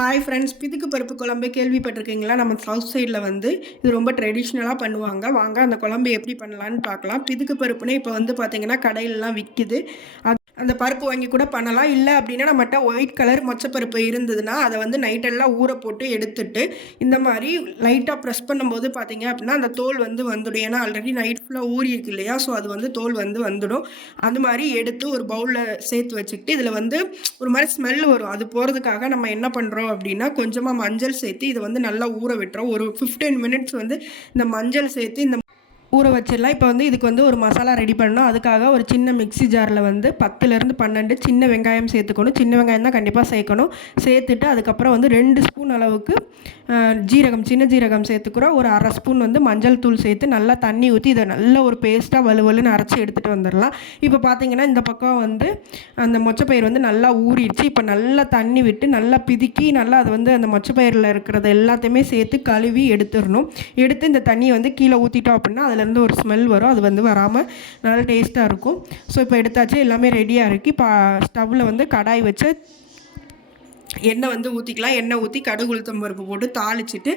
Hi friends பிதுக்கு பருப்பு குழம்பு கேள்விப்பட்டிருக்கீங்களா? நம்ம சவுத் சைடில் வந்து இது ரொம்ப ட்ரெடிஷ்னலாக பண்ணுவாங்க. வாங்க அந்த குழம்பு எப்படி பண்ணலான்னு பார்க்கலாம். பிதுக்கு பருப்புனே இப்போ வந்து பார்த்திங்கன்னா கடையிலலாம் விற்கிது அது அந்த பருப்பு வாங்கி கூட பண்ணலாம். இல்லை அப்படின்னா நம்மகிட்ட ஒயிட் கலர் மொச்சப்பருப்பு இருந்ததுன்னா அதை வந்து நைட்டெல்லாம் ஊற போட்டு எடுத்துட்டு இந்த மாதிரி லைட்டாக ப்ரெஸ் பண்ணும்போது பார்த்தீங்க அப்படின்னா அந்த தோல் வந்து வந்துடும். ஏன்னா ஆல்ரெடி நைட் ஃபுல்லாக ஊறி இருக்கு இல்லையா? ஸோ அது வந்து தோல் வந்து வந்துடும். அந்த மாதிரி எடுத்து ஒரு பவுலில் சேர்த்து வச்சுக்கிட்டு இதில் வந்து ஒரு மாதிரி ஸ்மெல் வரும். அது போகிறதுக்காக நம்ம என்ன பண்ணுறோம் அப்படின்னா கொஞ்சமாக மஞ்சள் சேர்த்து இதை வந்து நல்லா ஊற விட்டுறோம். ஒரு ஃபிஃப்டீன் மினிட்ஸ் வந்து இந்த மஞ்சள் சேர்த்து இந்த ஊற வச்சிடலாம். இப்போ வந்து இதுக்கு வந்து ஒரு மசாலா ரெடி பண்ணணும். அதுக்காக ஒரு சின்ன மிக்ஸி ஜாரில் வந்து பத்துலேருந்து பன்னெண்டு சின்ன வெங்காயம் சேர்த்துக்கணும். சின்ன வெங்காயம் தான் கண்டிப்பாக சேர்க்கணும். சேர்த்துட்டு அதுக்கப்புறம் வந்து ரெண்டு ஸ்பூன் அளவுக்கு ஜீரகம் சின்ன ஜீரகம் சேர்த்துக்கிறோம். ஒரு அரை ஸ்பூன் வந்து மஞ்சள் தூள் சேர்த்து நல்லா தண்ணி ஊற்றி இதை நல்ல ஒரு பேஸ்ட்டாக வலுவலுன்னு அரைச்சி எடுத்துகிட்டு வந்துடலாம். இப்போ பார்த்தீங்கன்னா இந்த பக்கம் வந்து அந்த மொச்சப்பயிர் வந்து நல்லா ஊறிடுச்சு. இப்போ நல்லா தண்ணி விட்டு நல்லா பிதுக்கி நல்லா அது வந்து அந்த மொச்சப்பயிரில் இருக்கிறது எல்லாத்தையுமே சேர்த்து கழுவி எடுத்துடணும். எடுத்து இந்த தண்ணியை வந்து கீழே ஊற்றிட்டோம் அப்படின்னா அதுலேருந்து ஒரு ஸ்மெல் வரும். அது வந்து வராமல் நல்லா டேஸ்ட்டாக இருக்கும். ஸோ இப்போ எடுத்தாச்சு எல்லாமே ரெடியாக இருக்குது இப்போ ஸ்டவ்வில் வந்து கடாய் வச்சு எண்ணெய் வந்து ஊற்றிக்கலாம் எண்ணெய் ஊற்றி கடுகு உளுத்தம் பருப்பு போட்டு தாளிச்சிட்டு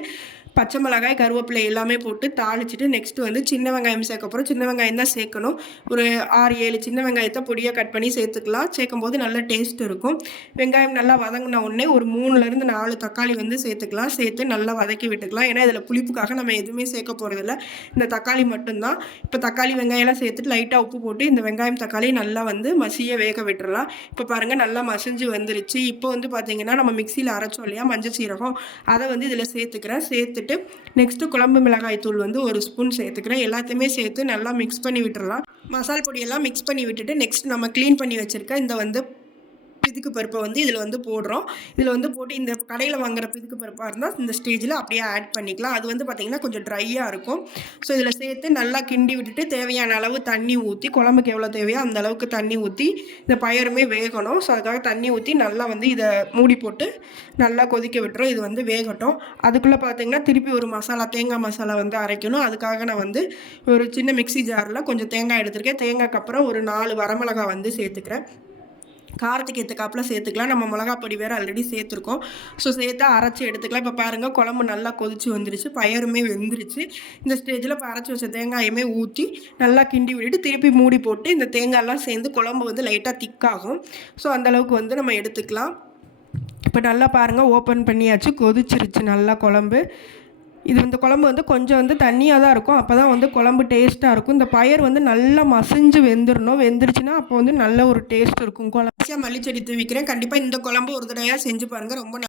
பச்சை மிளகாய் கருவேப்பிலை எல்லாமே போட்டு தாளிச்சிட்டு நெக்ஸ்ட் வந்து சின்ன வெங்காயம் சேர்க்க போகிறோம் சின்ன வெங்காயம் தான் சேர்க்கணும். ஒரு ஆறு ஏழு சின்ன வெங்காயத்தை பொடியாக கட் பண்ணி சேர்த்துக்கலாம். சேர்க்கும் போது நல்ல டேஸ்ட் இருக்கும். வெங்காயம் நல்லா வதங்கின உடனே ஒரு மூணுலேருந்து நாலு தக்காளி வந்து சேர்த்துக்கலாம். சேர்த்து நல்லா வதக்கி விட்டுக்கலாம். ஏன்னா இதில் புளிப்புக்காக நம்ம எதுவுமே சேர்க்க போகிறதில்ல இந்த தக்காளி மட்டும்தான். இப்போ தக்காளி வெங்காயம்லாம் சேர்த்துட்டு லைட்டாக உப்பு போட்டு இந்த வெங்காயம் தக்காளி நல்லா வந்து மசிய வேக விட்டுறலாம். இப்போ பாருங்கள் நல்லா மசிஞ்சு வந்துருச்சு. இப்போ வந்து பார்த்தீங்கன்னா நம்ம மிக்சியில் அரைச்சோம் இல்லையா மஞ்சள் சீரகம். அதை வந்து இதில் சேர்த்துக்கிறேன். சேர்த்து சேர்த்துட்டு நெக்ஸ்ட்டு குழம்பு மிளகாய் தூள் வந்து ஒரு ஸ்பூன் சேர்த்துக்கிறேன். எல்லாத்தையுமே சேர்த்து நல்லா மிக்ஸ் பண்ணி விட்டுறலாம். மசால் பொடியெல்லாம் மிக்ஸ் பண்ணி விட்டுட்டு நெக்ஸ்ட் நம்ம க்ளீன் பண்ணி வச்சுருக்க இந்த வந்து பிதுக்கு பருப்பை வந்து இதில் வந்து போடுறோம். இதில் வந்து போட்டு இந்த கடையில் வாங்குற பிதுக்கு பருப்பாக இருந்தால் இந்த ஸ்டேஜில் அப்படியே ஆட் பண்ணிக்கலாம். அது வந்து பார்த்திங்கன்னா கொஞ்சம் ட்ரையாக இருக்கும். ஸோ இதில் சேர்த்து நல்லா கிண்டி விட்டுட்டு தேவையான அளவு தண்ணி ஊற்றி குழம்புக்கு எவ்வளோ தேவையோ அந்த அளவுக்கு தண்ணி ஊற்றி இந்த பயருமே வேகணும். ஸோ அதுக்காக தண்ணி ஊற்றி நல்லா வந்து இதை மூடி போட்டு நல்லா கொதிக்க விட்டுரும் இது வந்து வேகட்டும். அதுக்குள்ளே பார்த்தீங்கன்னா திருப்பி ஒரு மசாலா தேங்காய் மசாலா வந்து அரைக்கணும். அதுக்காக நான் வந்து ஒரு சின்ன மிக்ஸி ஜாரில் கொஞ்சம் தேங்காய் எடுத்திருக்கேன். தேங்காய்க்கு அப்புறம் ஒரு நாலு வரமிளகாய் வந்து சேர்த்துக்கிறேன். காரத்துக்கு ஏற்றுக்காப்பில் சேர்த்துக்கலாம். நம்ம மிளகா பொடி வேறு ஆல்ரெடி சேர்த்துருக்கோம். ஸோ சேர்த்து அரைச்சி எடுத்துக்கலாம். இப்போ பாருங்கள் குழம்பு நல்லா கொதிச்சு வந்துருச்சு. பயருமே வெந்துருச்சு. இந்த ஸ்டேஜில் இப்போ அரைச்சி வச்ச தேங்காயுமே ஊற்றி நல்லா கிண்டி விட்டுட்டு திருப்பி மூடி போட்டு இந்த தேங்காயெல்லாம் சேர்ந்து குழம்பு வந்து லைட்டாக திக்காகும் ஸோ அந்தளவுக்கு வந்து நம்ம எடுத்துக்கலாம். இப்போ நல்லா பாருங்கள் ஓப்பன் பண்ணியாச்சு. கொதிச்சிருச்சு நல்லா குழம்பு. இது இந்த குழம்பு வந்து கொஞ்சம் வந்து தண்ணியாக தான் இருக்கும். அப்போ தான் வந்து குழம்பு டேஸ்ட்டாக இருக்கும். இந்த பயர் வந்து நல்லா மசிஞ்சு வெந்துடணும் வெந்துருச்சுன்னா அப்போ வந்து நல்ல ஒரு டேஸ்ட் இருக்கும் குழம்பு. மல்லிச்செடி தூவிக்கிறேன். கண்டிப்பாக இந்த குழம்பு ஒரு தடவையாக செஞ்சு பாருங்கள் ரொம்ப